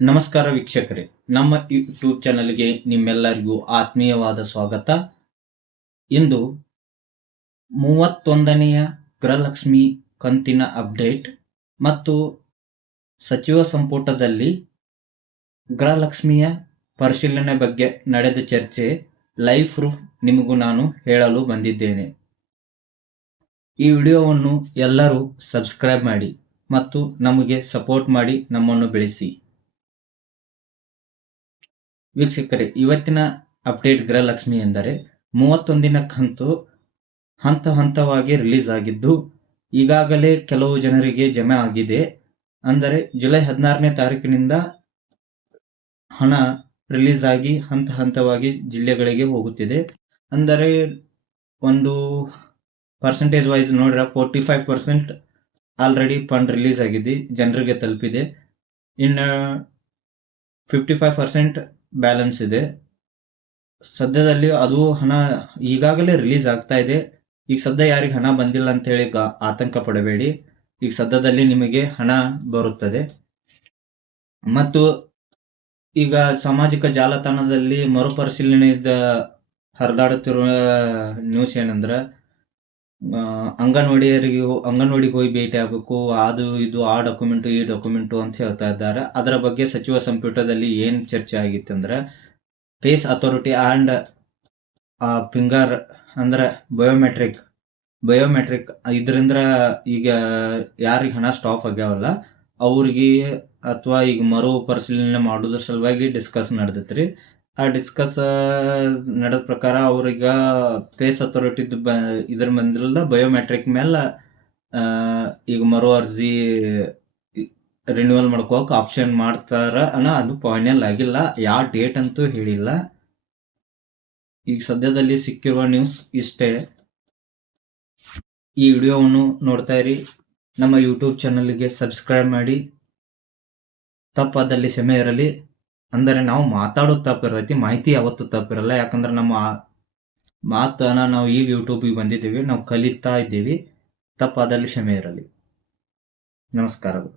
ನಮಸ್ಕಾರ ವೀಕ್ಷಕರೇ, ನಮ್ಮ ಯೂಟ್ಯೂಬ್ ಚಾನಲ್ಗೆ ನಿಮ್ಮೆಲ್ಲರಿಗೂ ಆತ್ಮೀಯವಾದ ಸ್ವಾಗತ. ಇಂದು 31ನೆಯ ಗೃಹಲಕ್ಷ್ಮಿ ಕಂತಿನ ಅಪ್ಡೇಟ್ ಮತ್ತು ಸಚಿವ ಸಂಪುಟದಲ್ಲಿ ಗೃಹಲಕ್ಷ್ಮಿಯ ಪರಿಶೀಲನೆ ಬಗ್ಗೆ ನಡೆದ ಚರ್ಚೆ ಲೈವ್ ಪ್ರೂಫ್ ನಿಮಗೂ ನಾನು ಹೇಳಲು ಬಂದಿದ್ದೇನೆ. ಈ ವಿಡಿಯೋವನ್ನು ಎಲ್ಲರೂ ಸಬ್ಸ್ಕ್ರೈಬ್ ಮಾಡಿ ಮತ್ತು ನಮಗೆ ಸಪೋರ್ಟ್ ಮಾಡಿ ನಮ್ಮನ್ನು ಬೆಳೆಸಿ. ವೀಕ್ಷಕರೇ, ಇವತ್ತಿನ ಅಪ್ಡೇಟ್ ಗೃಹಲಕ್ಷ್ಮಿ ಎಂದರೆ 31ನೇ ಕಂತು ಹಂತ ಹಂತವಾಗಿ ರಿಲೀಸ್ ಆಗಿದ್ದು ಈಗಾಗಲೇ ಕೆಲವು ಜನರಿಗೆ ಜಮೆ ಆಗಿದೆ. ಅಂದರೆ ಜುಲೈ 16ನೇ ತಾರೀಕಿನಿಂದ ಹಣ ರಿಲೀಸ್ ಆಗಿ ಹಂತ ಹಂತವಾಗಿ ಜಿಲ್ಲೆಗಳಿಗೆ ಹೋಗುತ್ತಿದೆ. ಅಂದರೆ ಒಂದು ಪರ್ಸೆಂಟೇಜ್ ವೈಸ್ ನೋಡ್ರೆ 45% ಆಲ್ರೆಡಿ ಫಂಡ್ ರಿಲೀಸ್ ಆಗಿದೆ, ಜನರಿಗೆ ತಲುಪಿದೆ. ಇನ್ನು 55% ಬ್ಯಾಲೆನ್ಸ್ ಇದೆ. ಸದ್ಯದಲ್ಲಿ ಅದು ಹಣ ಈಗಾಗಲೇ ರಿಲೀಸ್ ಆಗ್ತಾ ಇದೆ. ಈಗ ಸದ್ಯ ಯಾರಿಗೆ ಹಣ ಬಂದಿಲ್ಲ ಅಂತ ಹೇಳಿ ಆತಂಕ ಪಡಬೇಡಿ. ಈಗ ಸದ್ಯದಲ್ಲಿ ನಿಮಗೆ ಹಣ ಬರುತ್ತದೆ. ಮತ್ತು ಈಗ ಸಾಮಾಜಿಕ ಜಾಲತಾಣದಲ್ಲಿ ಮರುಪರಿಶೀಲನೆಯಿಂದ ಹರಿದಾಡುತ್ತಿರುವ ನ್ಯೂಸ್ ಏನಂದ್ರೆ, ಅಂಗನವಾಡಿಗೆ ಹೋಗಿ ಭೇಟಿ ಆಗಬೇಕು, ಅದು ಇದು, ಆ ಡಾಕ್ಯುಮೆಂಟು ಈ ಡಾಕ್ಯುಮೆಂಟು ಅಂತ ಹೇಳ್ತಾ ಇದ್ದಾರೆ. ಅದರ ಬಗ್ಗೆ ಸಚಿವ ಸಂಪುಟದಲ್ಲಿ ಏನು ಚರ್ಚೆ ಆಗಿತ್ತಂದ್ರೆ, ಫೇಸ್ ಅಥಾರಿಟಿ ಆ್ಯಂಡ್ ಫಿಂಗರ್ ಅಂದ್ರೆ ಬಯೋಮೆಟ್ರಿಕ್ ಇದರಿಂದ ಈಗ ಯಾರಿಗೆ ಹಣ ಸ್ಟಾಪ್ ಆಗ್ಯಾವಲ್ಲ ಅವ್ರಿಗೆ ಅಥವಾ ಈಗ ಮರು ಪರಿಶೀಲನೆ ಮಾಡೋದ್ರ ಸಲುವಾಗಿ ಡಿಸ್ಕಸ್ ನಡೆದೈತ್ರಿ. ಆ ಡಿಸ್ಕಸ್ ನಡೆದ ಪ್ರಕಾರ ಅವ್ರೀಗ ಫೇಸ್ ಅಥಾರಿಟಿದು ಇದ್ರ ಬಂದಿರಲ್ಲ, ಬಯೋಮೆಟ್ರಿಕ್ ಮೇಲೆ ಈಗ ಮರು ಅರ್ಜಿ ರಿನ್ಯೂವಲ್ ಮಾಡ್ಕೋಕೆ ಆಪ್ಷನ್ ಮಾಡ್ತಾರ ಅನ್ನೋ ಅದು ಫೈನಲ್ ಆಗಿಲ್ಲ. ಯಾವ ಡೇಟ್ ಅಂತೂ ಹೇಳಿಲ್ಲ. ಈಗ ಸದ್ಯದಲ್ಲಿ ಸಿಕ್ಕಿರುವ ನ್ಯೂಸ್ ಇಷ್ಟೇ. ಈ ವಿಡಿಯೋವನ್ನು ನೋಡ್ತಾ ಇರಿ. ನಮ್ಮ ಯೂಟ್ಯೂಬ್ ಚಾನಲ್ಗೆ ಸಬ್ಸ್ಕ್ರೈಬ್ ಮಾಡಿ. ತಪ್ಪಾದಲ್ಲಿ ಕ್ಷಮೆ ಇರಲಿ. ಅಂದರೆ ನಾವು ಮಾತಾಡೋದು ತಪ್ಪಿರತೈತಿ, ಮಾಹಿತಿ ಯಾವತ್ತೂ ತಪ್ಪಿರಲ್ಲ. ಯಾಕಂದ್ರೆ ನಮ್ಮ ಮಾತನ್ನ ನಾವು ಈಗ ಯೂಟ್ಯೂಬಿಗೆ ಬಂದಿದ್ದೀವಿ, ನಾವು ಕಲಿತಾ ಇದ್ದೀವಿ. ತಪ್ಪಾದಲ್ಲಿ ಕ್ಷಮೆ ಇರಲಿ. ನಮಸ್ಕಾರಗಳು.